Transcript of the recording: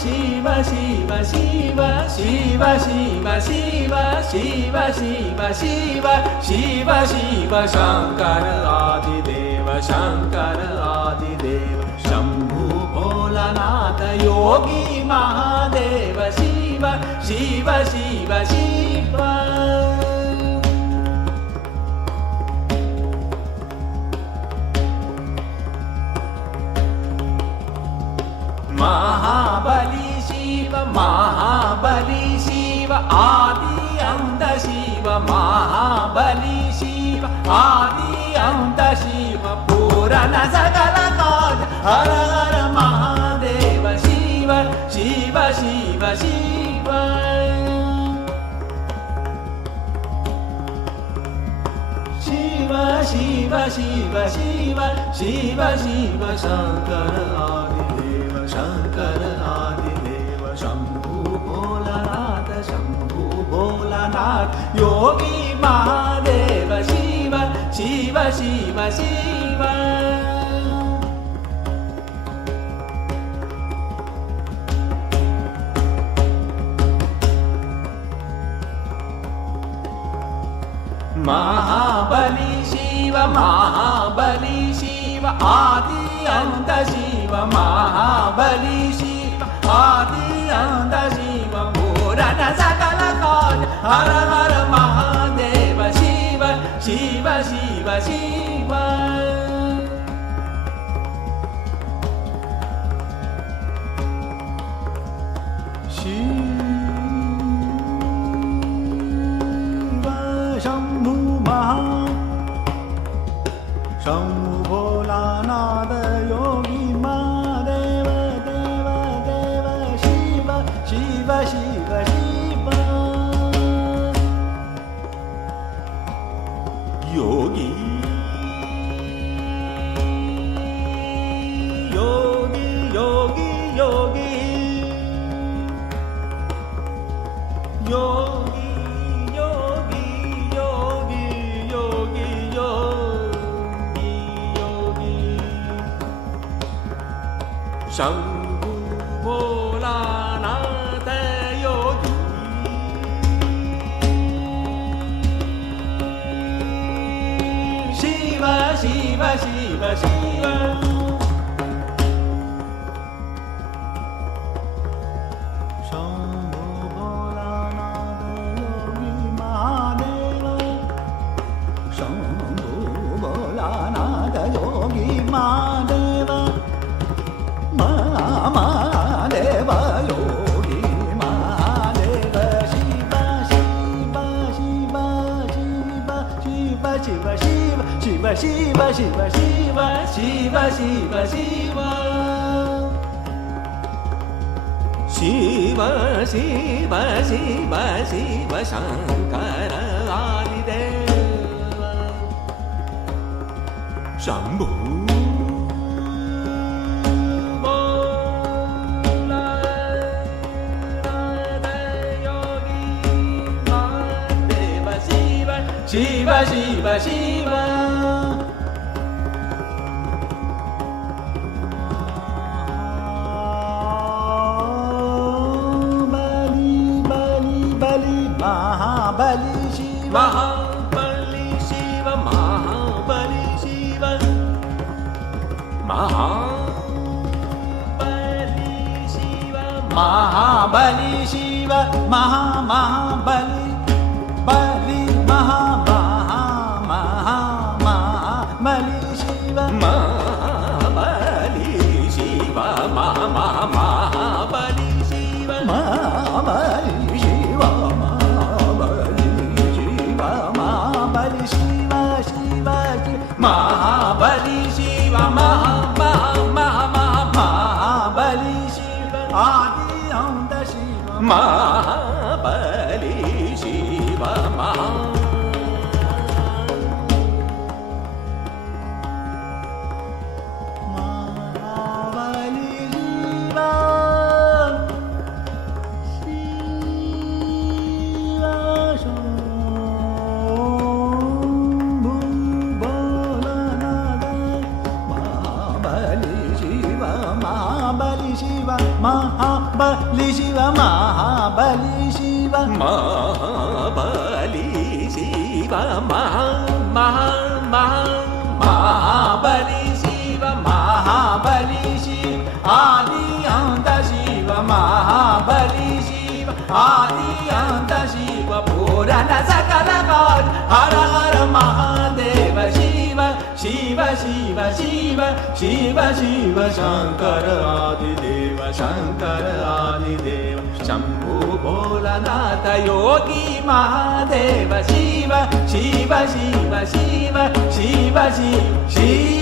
ಶಿವ ಶಿವ ಶಿವ ಶಿವ ಶಿವ ಶಿವ ಶಿವ ಶಿವ ಶಿವ ಶಿವ ಶಿವ ಶಂಕರ ಆದಿದೇವ ಶಂಕರ ಆದಿದೇವ ಶಂಭು ಭೋಲನಾಥ ಯೋಗಿ ಮಹಾದೇವ ಶಿವ ಶಿವ ಶಿವ ಶಿವ महाबली शिव महाबली शिव आदि अंत शिव महाबली शिव आदि अंत शिव पूर्ण सकल काज हर हर महादेव शिव शिव शिव शिव शिव शिव शिव शिव शिव शिव शंकर आदिदेव शंकर आदिदेव शंभु भोलानाथ शंभु भोलानाथ योगी महादेव शिव शिव शिव शिव महाबली शिव महाबली शिव आदि अंत शिव महाबली शिव आदि अंत शिव पूर्ण सकल काज हर हर महादेव शिव शिव शिव शिव शंभु भोलानाथ योगी महादेव देव देव शिव शिव शिव शिव योगी योगी योगी योगी योगी शंभु भोलानाथ योगी शिव शिव शिव शिव शंभु भोलानाथ योगी महादेव शंभु भोलानाथ योगी महादेव महादेव योगी महादेव शिव शिव शिव शिव शिव शिव शिव शिव शिव शिव शिव शिव शिव शिव शिव शिव शंकर आदिदेव शंभु शिव शिव शिव बलि बलि बलि महाबली शिव महाबली शिव महाबली शिव महाबली शिव महाबली शिव महाबली बलि महाबली शिव महाबली शिव महाबली शिव महाबली शिव महाबली शिव महाबली शिव शिव महाबली शिव महाबली शिव आदि अंत शिव महाबली शिव महाबली शिव महाबली शिव महाबली शिव महाबली शिव महाबली शिव महाबली शिव आदि अंत शिव महाबली शिव आदि अंत शिव पूरण सकल काज हर हर महादेव शिव शिव शिव शिव शिव शिव शंकर आदिदेव शंभु भोलानाथ योगी महादेव शिव शिव शिव शिव शिव शिव शिव